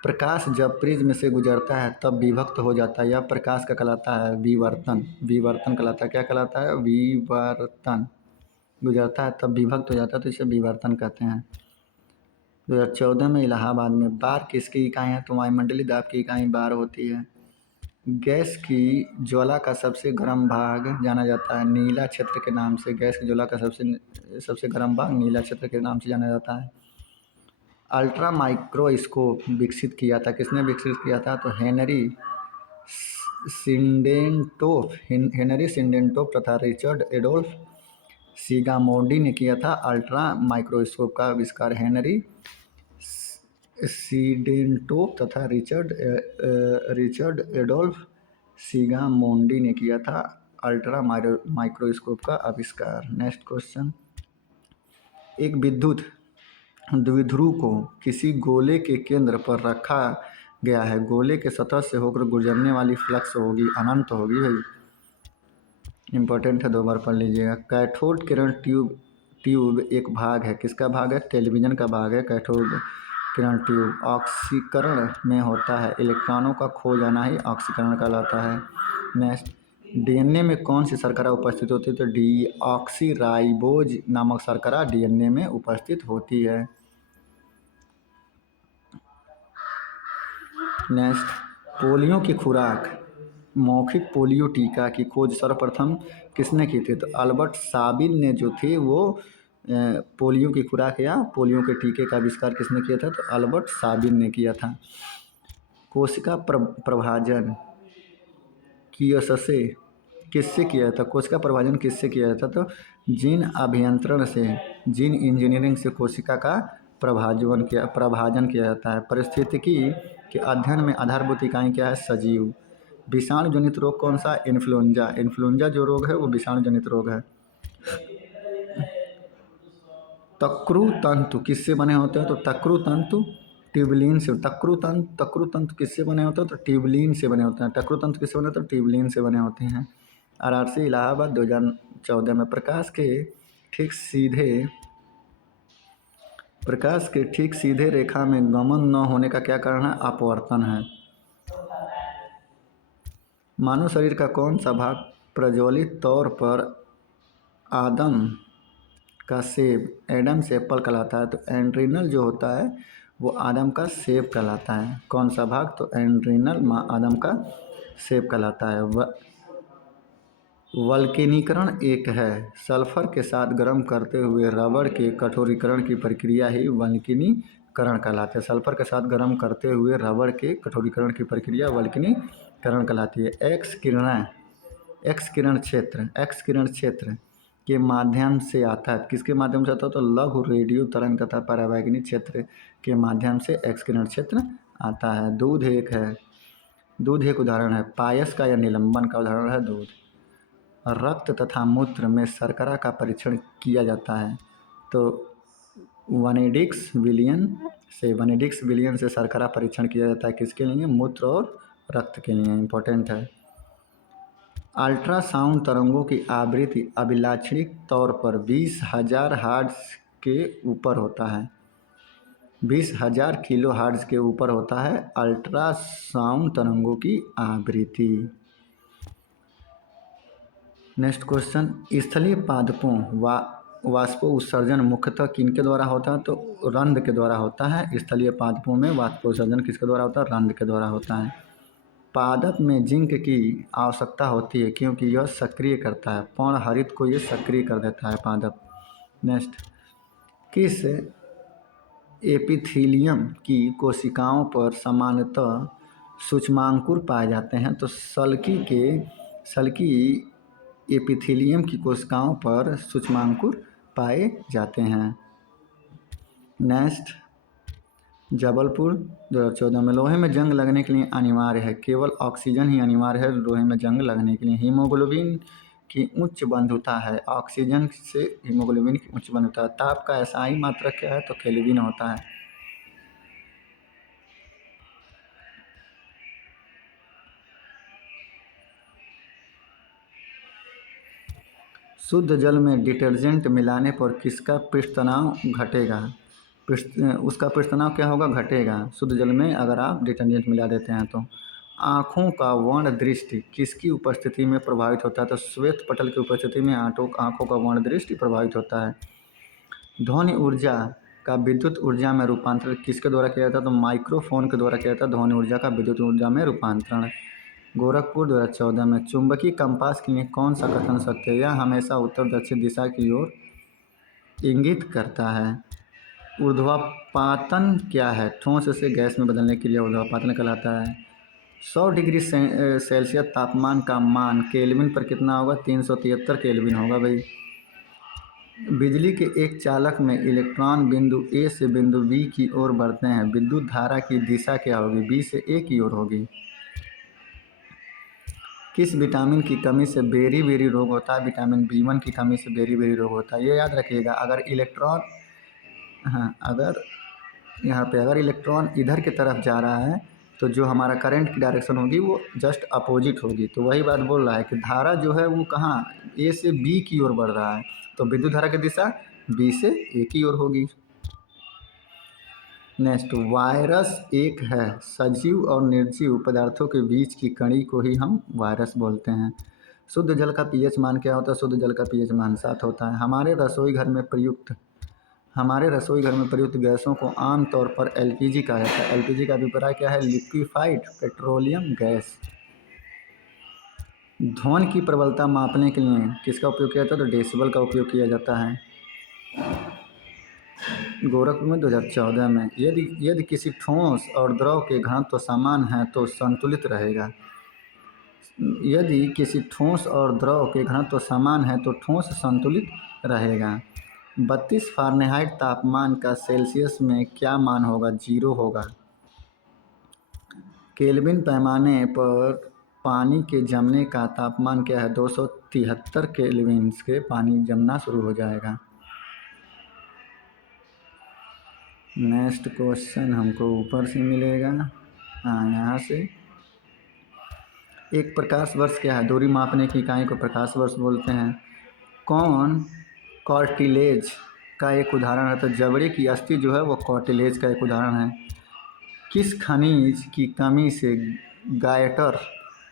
प्रकाश जब प्रिज्म से गुजरता है तब विभक्त हो जाता है, यह प्रकाश का कहलाता है विवर्तन कहलाता है। क्या कहलाता है? विवर्तन। गुजरता है तब विभक्त हो जाता है, तो इसे विवर्तन कहते हैं। 2014 में इलाहाबाद में बार किसकी इकाई है? तो वायुमंडलीय दाब की इकाई बार होती है। गैस की ज्वाला का सबसे गर्म भाग जाना जाता है नीला क्षेत्र के नाम से। गैस की ज्वाला का सबसे गर्म भाग नीला क्षेत्र के नाम से जाना जाता है। अल्ट्रा माइक्रोस्कोप विकसित किया था, किसने विकसित किया था? तो हेनरी सिंडेंटोफ तथा रिचर्ड एडोल्फ सीगामोडी ने किया था। अल्ट्रा माइक्रोस्कोप का आविष्कार हेनरी सिडेंटोफ तथा रिचर्ड एडोल्फ सीगामोडी ने किया था अल्ट्रा माइक्रोस्कोप का आविष्कार। Next question. एक विद्युत द्विध्रुव को किसी गोले के केंद्र पर रखा गया है। गोले के सतह से होकर गुजरने वाली फ्लक्स होगी अनंत होगी भाई। इंपॉर्टेंट है, 2 बार पढ़ लीजिएगा। कैथोड किरण ट्यूब एक भाग है, किसका भाग है? टेलीविज़न का भाग है कैथोड किरण ट्यूब। ऑक्सीकरण में होता है, इलेक्ट्रॉनों का खो जाना ही ऑक्सीकरण कहलाता है। नेक्स्ट, डीएनए में कौन सी शर्करा उपस्थित होती है? तो डीऑक्सीराइबोज नामक शर्करा डीएनए में उपस्थित होती है। नेक्स्ट, पोलियो की खुराक मौखिक पोलियो टीका की खोज सर्वप्रथम किसने की थी? तो अल्बर्ट साबिन ने जो थे वो पोलियो की खुराक या पोलियो के टीके का आविष्कार किसने किया था? तो अल्बर्ट साबिन ने किया था। कोशिका प्रभाजन किससे किससे किया जाता? कोशिका प्रभाजन किससे किया जाता? तो जीन अभियंत्रण से, जीन इंजीनियरिंग से कोशिका का प्रभाजन किया जाता है। पारिस्थितिकी के अध्ययन में आधारभूत इकाई क्या है? सजीव। विषाणु जनित रोग कौन सा? इन्फ्लुएंजा। इन्फ्लुएंजा जो रोग है वो विषाणु जनित रोग है। तक्रू तंतु किससे बने होते हैं? तो तक्रू तंतु ट्यूबलिन से। तक्रू तंतु किससे बने होते हैं? तो ट्यूबलिन से बने होते हैं। तक्रू तंतु किससे बने होते हैं? ट्यूबलिन से बने होते हैं। RRC इलाहाबाद 2014 में प्रकाश के ठीक सीधे रेखा में गमन न होने का क्या कारण है? अपवर्तन है। मानव शरीर का कौन सा भाग प्रज्वलित तौर पर एडम एप्पल कहलाता है? तो एड्रिनल जो होता है वो आदम का सेब कहलाता है। कौन सा भाग? तो एड्रिनल आदम का सेब कहलाता है। वल्केनीकरण एक है। सल्फर के साथ गर्म करते हुए रबड़ के कठोरीकरण की प्रक्रिया ही वल्केनीकरण कहलाती है। सल्फर के साथ गर्म करते हुए रबड़ के कठोरीकरण की प्रक्रिया वल्केनीकरण कहलाती है। एक्स किरण क्षेत्र के माध्यम से आता है। किसके माध्यम से आता है? तो लघु रेडियो तरंग तथा परावैंगनी क्षेत्र के माध्यम से एक्स किरण क्षेत्र आता है। दूध एक उदाहरण है। पायस का या निलंबन का उदाहरण है दूध। रक्त तथा मूत्र में शर्करा का परीक्षण किया जाता है। तो वनेडिक्स विलियन से शर्करा परीक्षण किया जाता है। किसके लिए? मूत्र और रक्त के लिए। इम्पोर्टेंट है। अल्ट्रासाउंड तरंगों की आवृत्ति अभिलाक्षणिक तौर पर 20,000 हर्ट्ज के ऊपर होता है। 20,000 किलो हर्ट्ज के ऊपर होता है अल्ट्रासाउंड तरंगों की आवृत्ति। नेक्स्ट क्वेश्चन, स्थलीय पादपों वाष्पो उत्सर्जन मुख्यतः किनके द्वारा होता है? तो रंध्र के द्वारा होता है। स्थलीय पादपों में वाष्पोत्सर्जन किसके द्वारा होता है? रंध्र के द्वारा होता है। पादप में जिंक की आवश्यकता होती है क्योंकि यह सक्रिय करता है। पर्णहरित को ये सक्रिय कर देता है पादप। नेक्स्ट, किस एपिथीलियम की कोशिकाओं पर सामान्यतः सूक्ष्मांकुर पाए जाते हैं? तो सल्की एपिथीलियम की कोशिकाओं पर सूक्ष्मांकुर पाए जाते हैं। नेक्स्ट, जबलपुर 2014 में लोहे में जंग लगने के लिए अनिवार्य है, केवल ऑक्सीजन ही अनिवार्य है लोहे में जंग लगने के लिए। हीमोग्लोबिन की उच्च बंधुता है। ऑक्सीजन से हीमोग्लोबिन की उच्च बंधुता है। ताप का SI मात्रक क्या है? तो केल्विन होता है। शुद्ध जल में डिटर्जेंट मिलाने पर किसका पृष्ठ तनाव घटेगा? उसका पृष्ठ तनाव क्या होगा? घटेगा। शुद्ध जल में अगर आप डिटर्जेंट मिला देते हैं तो। आँखों का वर्ण दृष्टि किसकी उपस्थिति में प्रभावित होता है? तो श्वेत पटल की उपस्थिति में आँखों का वर्ण दृष्टि प्रभावित होता है। ध्वनि ऊर्जा का विद्युत ऊर्जा में रूपांतरण किसके द्वारा किया जाता है? तो माइक्रोफोन के द्वारा किया जाता है ध्वनि ऊर्जा का विद्युत ऊर्जा में रूपांतरण। गोरखपुर 2014 में चुंबकीय कंपास के लिए कौन सा कथन सत्य है? यह हमेशा उत्तर दक्षिण दिशा की ओर इंगित करता है। ऊर्ध्वापातन क्या है? ठोस से गैस में बदलने के लिए ऊर्ध्वापातन कहलाता है। 100 डिग्री सेल्सियस तापमान का मान केल्विन पर कितना होगा? 373 केल्विन होगा भाई। बिजली के एक चालक में इलेक्ट्रॉन बिंदु A से बिंदु B की ओर बढ़ते हैं। विद्युत धारा की दिशा क्या होगी? B से A की ओर होगी। किस विटामिन की कमी से बेरी रोग होता है? विटामिन B1 की कमी से बेरी रोग होता है। ये याद रखिएगा। अगर इलेक्ट्रॉन इधर की तरफ जा रहा है तो जो हमारा करंट की डायरेक्शन होगी वो जस्ट अपोजिट होगी। तो वही बात बोल रहा है कि धारा जो है वो कहाँ A से B की ओर बढ़ रहा है, तो विद्युत धारा की दिशा B से A की ओर होगी। नेक्स्ट, वायरस एक है सजीव और निर्जीव पदार्थों के बीच की कड़ी को ही हम वायरस बोलते हैं। शुद्ध जल का पीएच मान क्या होता है? शुद्ध जल का पीएच मान 7 होता है। हमारे रसोई घर में प्रयुक्त गैसों को आमतौर पर एलपीजी कहा जाता है। एलपीजी का अभिप्राय क्या है? Liquefied petroleum gas. ध्वनि की प्रबलता मापने के लिए किसका उपयोग किया जाता है? तो डेसिबल का उपयोग किया जाता है। गोरखपुर में 2014 में यदि यदि किसी ठोस और द्रव के घनत्व समान है तो संतुलित रहेगा। यदि किसी ठोस और द्रव के घनत्व समान है तो ठोस संतुलित रहेगा। 32 फ़ारेनहाइट तापमान का सेल्सियस में क्या मान होगा? 0 होगा। केल्विन पैमाने पर पानी के जमने का तापमान क्या है? 273 केल्विन के पानी जमना शुरू हो जाएगा। नेक्स्ट क्वेश्चन हमको ऊपर से मिलेगा, हाँ यहाँ से। एक प्रकाश वर्ष क्या है? दूरी मापने की इकाई को प्रकाश वर्ष बोलते हैं। कौन कार्टिलेज का एक उदाहरण है? तो जबड़े की अस्थि जो है वो कार्टिलेज का एक उदाहरण है। किस खनिज की कमी से गायटर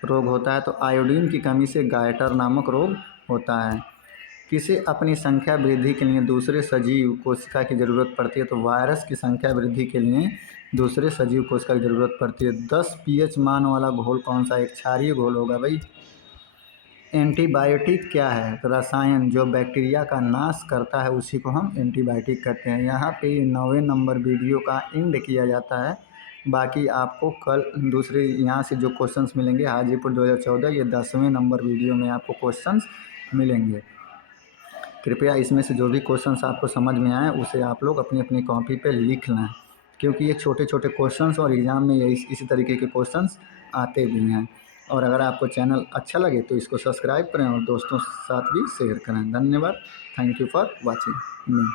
रोग होता है? तो आयोडीन की कमी से गायटर नामक रोग होता है। किसे अपनी संख्या वृद्धि के लिए दूसरे सजीव कोशिका की ज़रूरत पड़ती है? तो वायरस की संख्या वृद्धि के लिए दूसरे सजीव कोशिका की ज़रूरत पड़ती है। 10 पीएच मान वाला घोल कौन सा? एक क्षारीय घोल होगा भाई। एंटीबायोटिक क्या है? तो रसायन जो बैक्टीरिया का नाश करता है उसी को हम एंटीबायोटिक कहते हैं। यहाँ पे 9वें नंबर वीडियो का एंड किया जाता है। बाकी आपको कल दूसरे यहाँ से जो क्वेश्चंस मिलेंगे हाजीपुर 2014, ये 10वें नंबर वीडियो में आपको क्वेश्चंस मिलेंगे। कृपया इसमें से जो भी क्वेश्चंस आपको समझ में आए उसे आप लोग अपनी अपनी कॉपी पे लिख लें, क्योंकि ये छोटे छोटे क्वेश्चंस और एग्ज़ाम में यही इसी तरीके के क्वेश्चंस आते भी हैं। और अगर आपको चैनल अच्छा लगे तो इसको सब्सक्राइब करें और दोस्तों के साथ भी शेयर करें। धन्यवाद। Thank you for watching me.